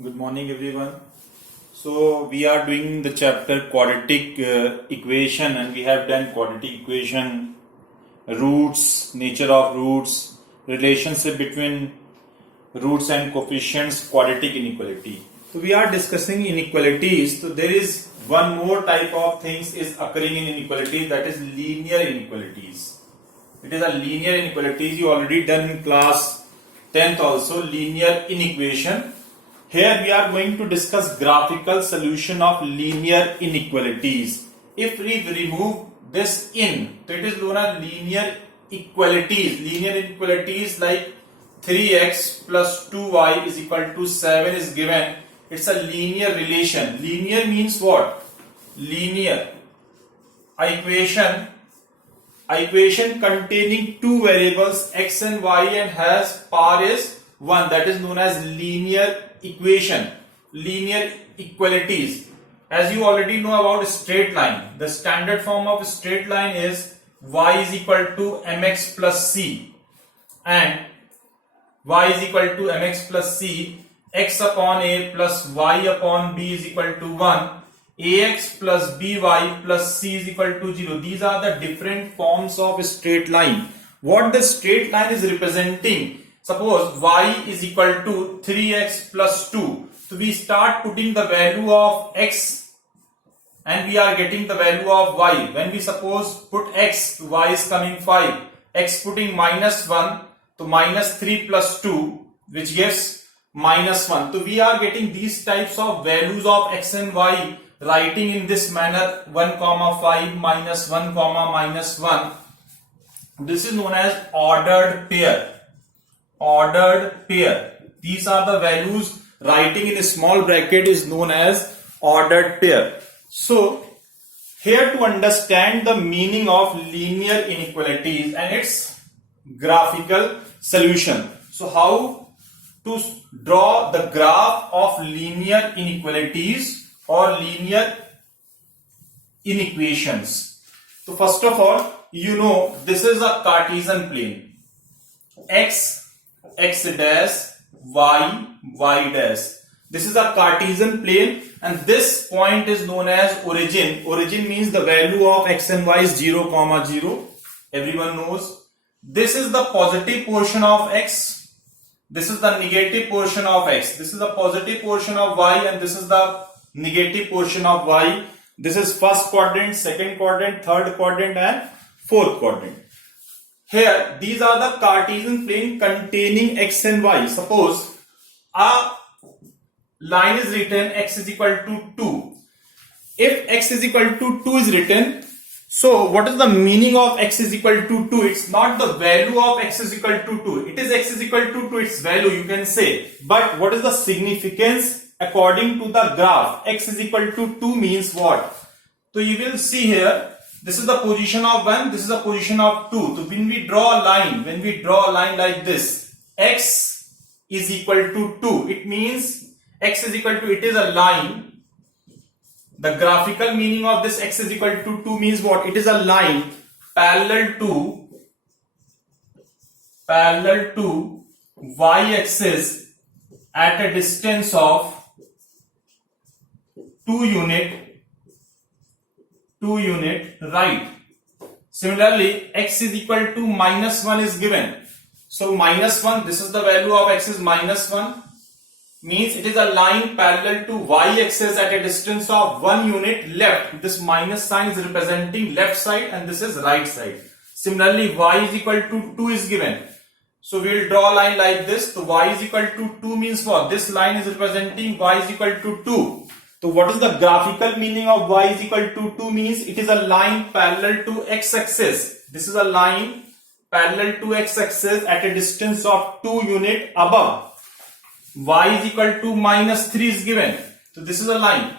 Good morning, everyone. So we are doing the chapter quadratic equation, and we have done quadratic equation, roots, nature of roots, relationship between roots and coefficients, quadratic inequality. So we are discussing inequalities. So there is one more type of things is occurring in inequalities, that is linear inequalities. It is a linear inequalities. You already done in class 10th also, linear inequation. Here we are going to discuss graphical solution of linear inequalities. If we remove this in, so it is known as linear equalities. Linear inequalities like 3x plus 2y is equal to 7 is given. It's a linear relation. Linear means what? Linear. Equation containing two variables x and y and has power is 1. That is known as linear equation, linear equalities. As you already know about straight line, the standard form of straight line is y is equal to mx plus c, and y is equal to mx plus c, x upon a plus y upon b is equal to 1, ax plus by plus c is equal to 0. These are the different forms of straight line. What the straight line is representing? Suppose y is equal to 3x plus 2. So we start putting the value of x and we are getting the value of y. When we suppose put x, y is coming 5. X putting minus 1, to minus 3 plus 2, which gives minus 1. So we are getting these types of values of x and y, writing in this manner 1 comma 5 minus 1 comma minus 1. This is known as ordered pair. Ordered pair. These are the values, writing in a small bracket is known as ordered pair. So here to understand the meaning of linear inequalities and its graphical solution. So how to draw the graph of linear inequalities or linear inequations. So first of all, you know this is a Cartesian plane. X dash, y dash. This is a Cartesian plane and this point is known as origin. Origin means the value of x and y is 0, 0. Everyone knows. This is the positive portion of x. This is the negative portion of x. This is the positive portion of y and this is the negative portion of y. This is first quadrant, second quadrant, third quadrant and fourth quadrant. Here, these are the Cartesian plane containing x and y. Suppose a line is written x is equal to 2. If x is equal to 2 is written, so what is the meaning of x is equal to 2? It's not the value of x is equal to 2. It is x is equal to its value, you can say. But what is the significance according to the graph? X is equal to 2 means what? So you will see here, this is the position of 1, this is the position of 2. So when we draw a line, like this, x is equal to 2. It means x is equal to, it is a line. The graphical meaning of this x is equal to 2 means what? It is a line parallel to y-axis at a distance of 2 unit right. Similarly, x is equal to minus 1 is given. So minus 1, this is the value of x is minus 1, means it is a line parallel to y-axis at a distance of 1 unit left. This minus sign is representing left side and this is right side. Similarly, y is equal to 2 is given. So we will draw a line like this. So y is equal to 2 means what? This line is representing y is equal to 2. So what is the graphical meaning of y is equal to 2 means? It is a line parallel to x-axis. This is a line parallel to x-axis at a distance of 2 unit above. Y is equal to minus 3 is given. So this is a line.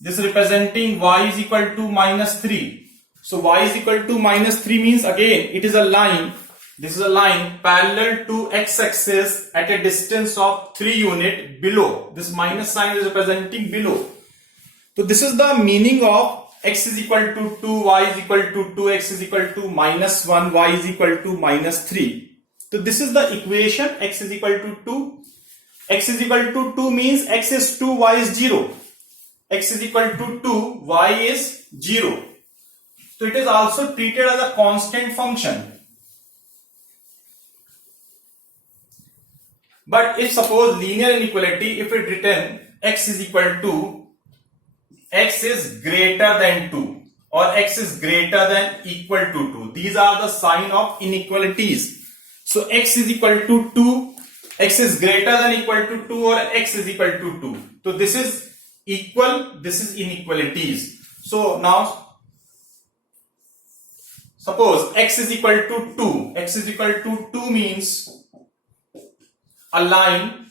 This is representing y is equal to minus 3. So y is equal to minus 3 means again it is a line. This is a line parallel to x-axis at a distance of 3 unit below. This minus sign is representing below. So this is the meaning of x is equal to 2, y is equal to 2, x is equal to minus 1, y is equal to minus 3. So this is the equation, x is equal to 2. x is equal to 2 means x is 2, y is 0. X is equal to 2, y is 0. So it is also treated as a constant function. But if suppose linear inequality, if it written x is equal to x is greater than 2 or x is greater than equal to 2, these are the sign of inequalities. So x is equal to 2, x is greater than equal to 2, or x is equal to 2. So this is equal, this is inequalities. So now suppose x is equal to 2, x is equal to 2 means a line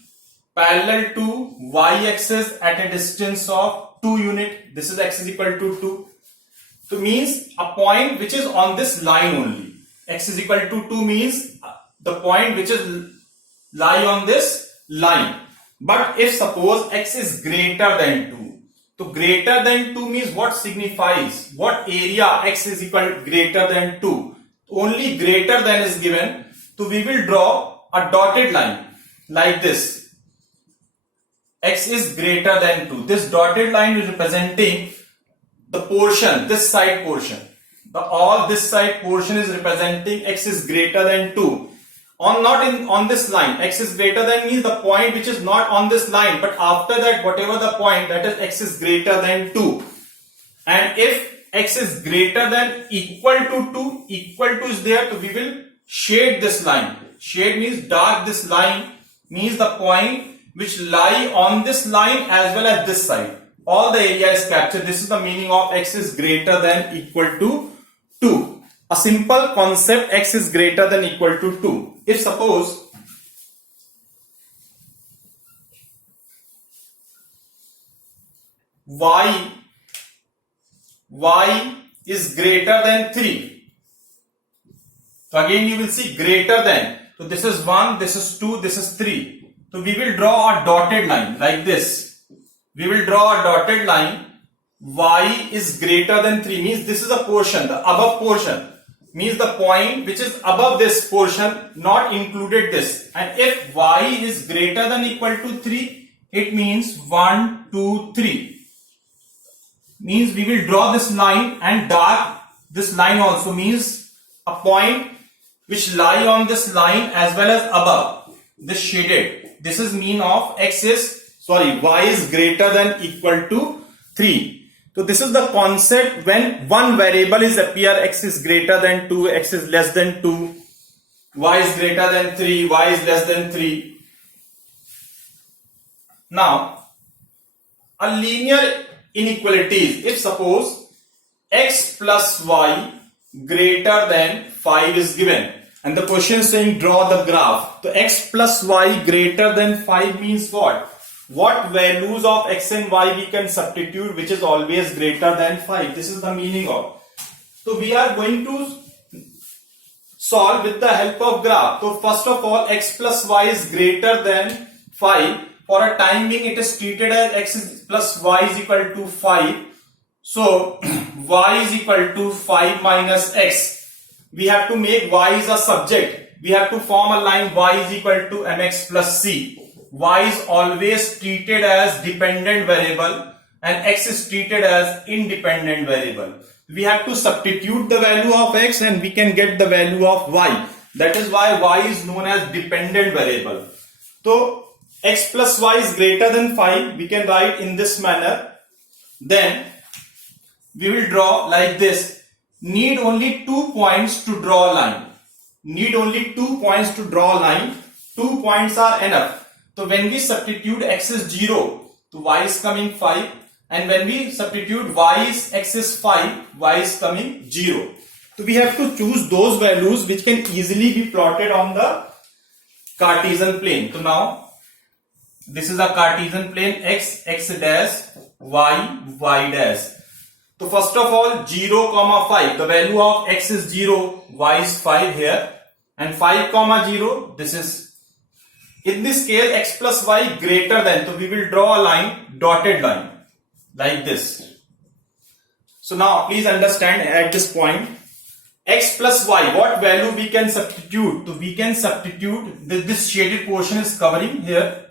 parallel to y-axis at a distance of 2 unit. This is x is equal to 2. So means a point which is on this line only. X is equal to 2 means the point which is lie on this line. But if suppose x is greater than 2, so greater than 2 means what signifies? What area x is equal greater than 2? Only greater than is given. So we will draw a dotted line like this. X is greater than 2. This dotted line is representing the portion, this side portion. All this side portion is representing x is greater than 2. On this line, x is greater than means the point which is not on this line, but after that whatever the point, that is x is greater than 2. And if x is greater than equal to 2, equal to is there, so we will shade this line. Shade means dark this line, means the point which lie on this line as well as this side. All the area is captured. This is the meaning of x is greater than equal to 2. A simple concept, x is greater than equal to 2. If suppose y is greater than 3. So again you will see greater than. So this is 1, this is 2, this is 3. So we will draw a dotted line like this. We will draw a dotted line. Y is greater than 3 means this is a portion, the above portion. Means the point which is above this portion, not included this. And if y is greater than equal to 3, it means 1, 2, 3. Means we will draw this line and dark this line also, means a point which lie on this line as well as above. This shaded. This is mean of y is greater than equal to 3. So this is the concept when one variable is appear, x is greater than 2, x is less than 2, y is greater than 3, y is less than 3. Now, a linear inequalities, if suppose x plus y greater than 5 is given and the question is saying draw the graph. So x plus y greater than 5 means what? What values of x and y we can substitute which is always greater than 5. This is the meaning of. So we are going to solve with the help of graph. So first of all, x plus y is greater than 5. For a time being it is treated as x plus y is equal to 5. So y is equal to 5 minus x. We have to make y is a subject. We have to form a line y is equal to mx plus c. Y is always treated as dependent variable and x is treated as independent variable. We have to substitute the value of x and we can get the value of y. That is why y is known as dependent variable. So x plus y is greater than 5. We can write in this manner. Then we will draw like this. Need only 2 points to draw a line. Need only 2 points to draw a line. 2 points are enough. So when we substitute x is 0, so y is coming 5, and when we substitute x is 5, y is coming 0. So we have to choose those values which can easily be plotted on the Cartesian plane. So now this is a Cartesian plane, x dash, y dash. So first of all 0, 5, the value of x is 0, y is 5 here, and 5, 0, this is. In this case, x plus y greater than, so we will draw a line, dotted line, like this. So now, please understand at this point, x plus y, what value we can substitute? So we can substitute, this shaded portion is covering here.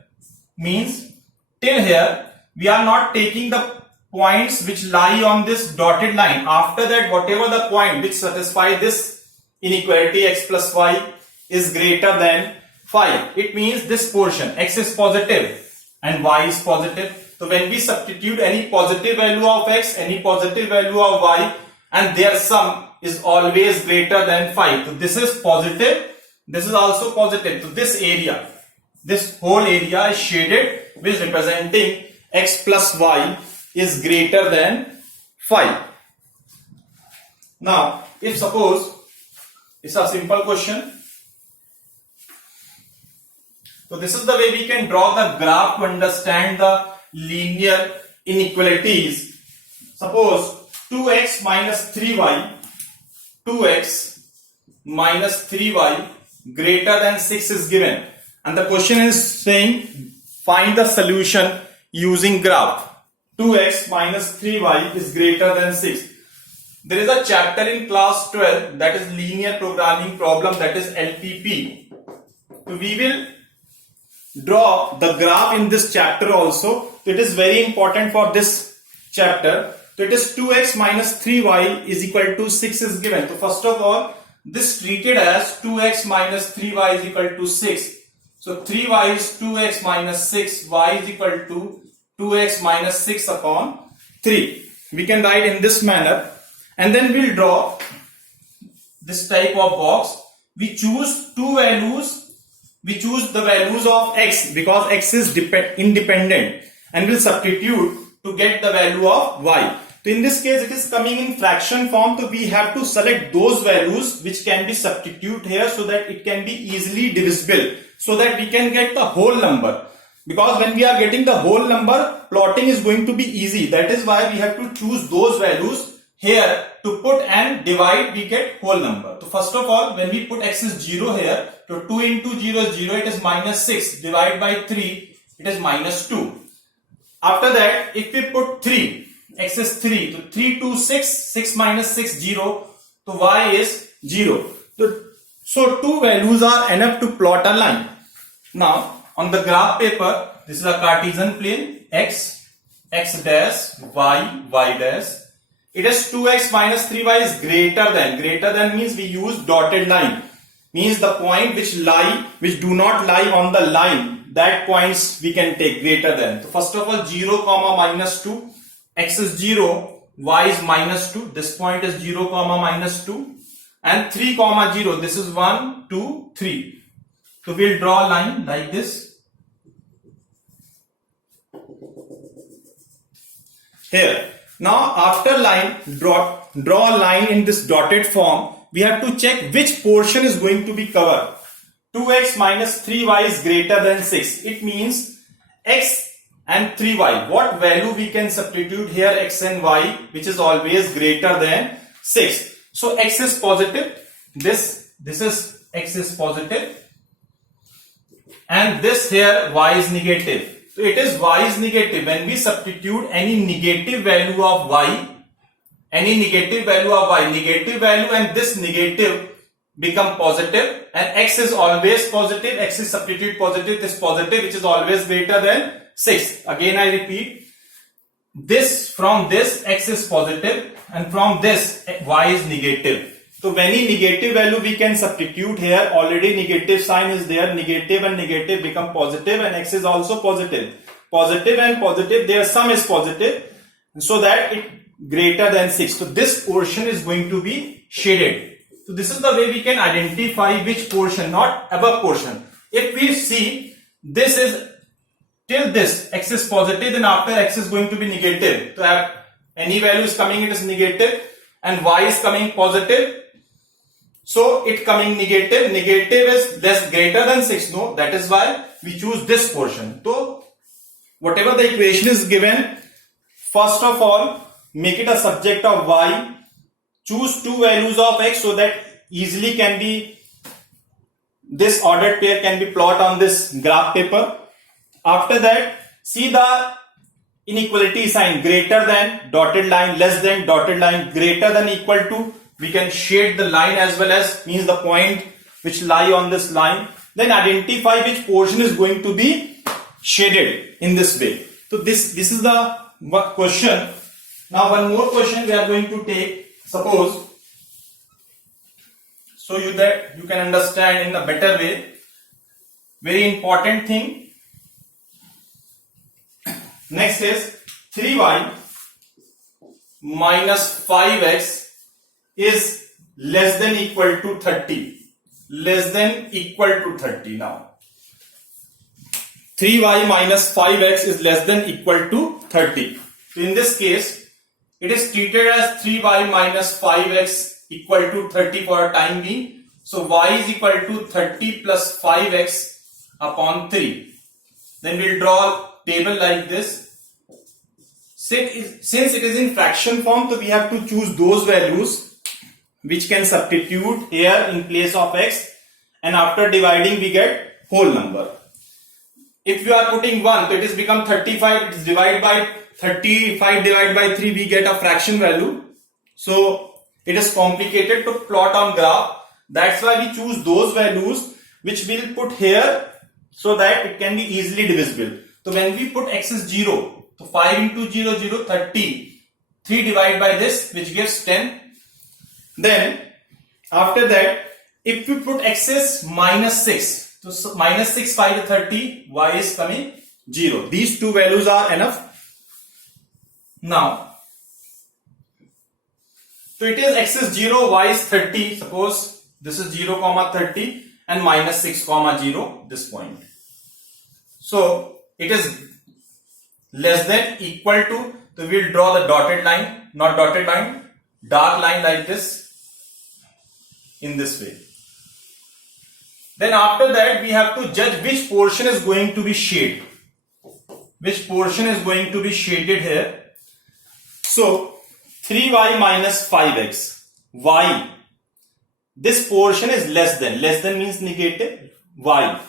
means till here we are not taking the points which lie on this dotted line. After that, whatever the point which satisfy this inequality x plus y is greater than 5, it means this portion x is positive and y is positive. So when we substitute any positive value of x, any positive value of y, and their sum is always greater than 5. So this is positive, this is also positive. So this area, this whole area is shaded, which is representing x plus y is greater than 5. Now, if suppose it's a simple question, so this is the way we can draw the graph to understand the linear inequalities. Suppose 2x minus 3y, 2x minus 3y greater than 6 is given, and the question is saying find the solution using graph. 2x minus 3y is greater than 6. There is a chapter in class 12 that is linear programming problem, that is LPP. So we will draw the graph in this chapter also. It is very important for this chapter. So it is 2x minus 3y is equal to 6 is given. So first of all, this treated as 2x minus 3y is equal to 6. So 3y is 2x minus 6, y is equal to 2x minus 6 upon 3. We can write in this manner, and then we'll draw this type of box. We choose two values. We choose the values of x because x is independent, and we'll substitute to get the value of y. So in this case it is coming in fraction form, so we have to select those values which can be substituted here so that it can be easily divisible, so that we can get the whole number. Because when we are getting the whole number, plotting is going to be easy. That is why we have to choose those values here to put and divide, we get whole number. So first of all, when we put x is 0 here, so 2 into 0 is 0, it is minus 6, divide by 3, it is minus 2. After that, if we put 3, x is 3, so 3 to 6, 6 minus 6, 0, so y is 0. So two values are enough to plot a line. Now, on the graph paper, this is a Cartesian plane, x, x dash, y dash. It is 2x minus 3y is greater than means we use dotted line. Means the point which do not lie on the line, that points we can take greater than. So first of all, 0 comma minus 2, x is 0, y is minus 2, this point is 0 comma minus 2, and 3 comma 0, this is 1, 2, 3. So we'll draw a line like this. Here. Now after line, draw a line in this dotted form. We have to check which portion is going to be covered. 2x minus 3y is greater than 6. It means x and 3y. What value we can substitute here, x and y, which is always greater than 6. So x is positive. This is x is positive. And this here y is negative. So it is y is negative. When we substitute any negative value of y, negative value and this negative become positive, and x is always positive, x is substitute positive, this positive which is always greater than 6. Again I repeat, from this x is positive and from this y is negative. So any negative value we can substitute here, already negative sign is there, negative and negative become positive, and x is also positive. Positive and positive, their sum is positive, so that it greater than 6. So this portion is going to be shaded. So this is the way we can identify which portion, not above portion. If we see this is till this x is positive, then after x is going to be negative. So any value is coming, it is negative, and y is coming positive. So it coming negative is less greater than 6. No, that is why we choose this portion. So whatever the equation is given, first of all, make it a subject of y. Choose two values of x so that easily can be, this ordered pair can be plotted on this graph paper. After that, see the inequality sign, greater than, dotted line, less than, dotted line, greater than, equal to. We can shade the line as well as, means the point which lie on this line. Then identify which portion is going to be shaded in this way. So this is the question. Now one more question we are going to take. Suppose, so that you can understand in a better way. Very important thing. Next is 3y minus 5x is less than equal to 30. Less than equal to 30 now. 3y minus 5x is less than equal to 30. So in this case, it is treated as 3y minus 5x equal to 30 for a time being. So y is equal to 30 plus 5x upon 3. Then we'll draw a table like this. Since it is in fraction form, so we have to choose those values which can substitute here in place of x, and after dividing we get whole number. If you are putting 1, so it is become 35, it is divided by 35 divided by 3, we get a fraction value. So it is complicated to plot on graph. That's why we choose those values which we'll put here so that it can be easily divisible. So when we put x is 0, so 5 into 0, 0, 30. 3 divided by this, which gives 10. Then after that, if we put x is minus 6, so minus 6, 5 to 30, y is coming 0. These two values are enough. Now, so it is x is 0, y is 30. Suppose this is 0, 30 and minus 6, 0, this point. So it is less than equal to, so we will draw the dotted line, not dotted line, dark line like this, in this way. Then after that we have to judge which portion is going to be shaded. Which portion is going to be shaded here. So 3y minus 5x, y, this portion is less than means negative, y.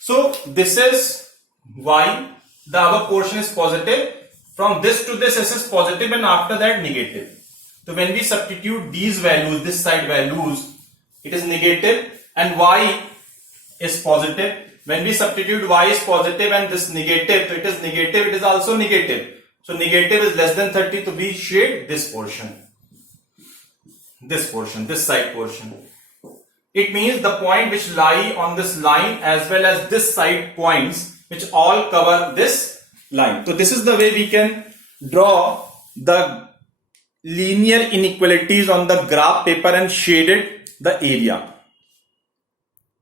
So this is y, the above portion is positive, from this to this is positive, and after that negative. So when we substitute these values, this side values, it is negative and y is positive. When we substitute y is positive and this negative, so it is negative, it is also negative. So negative is less than 30, so we shade this portion. This portion, this side portion. It means the point which lie on this line as well as this side points which all cover this line. So this is the way we can draw the linear inequalities on the graph paper and shaded the area.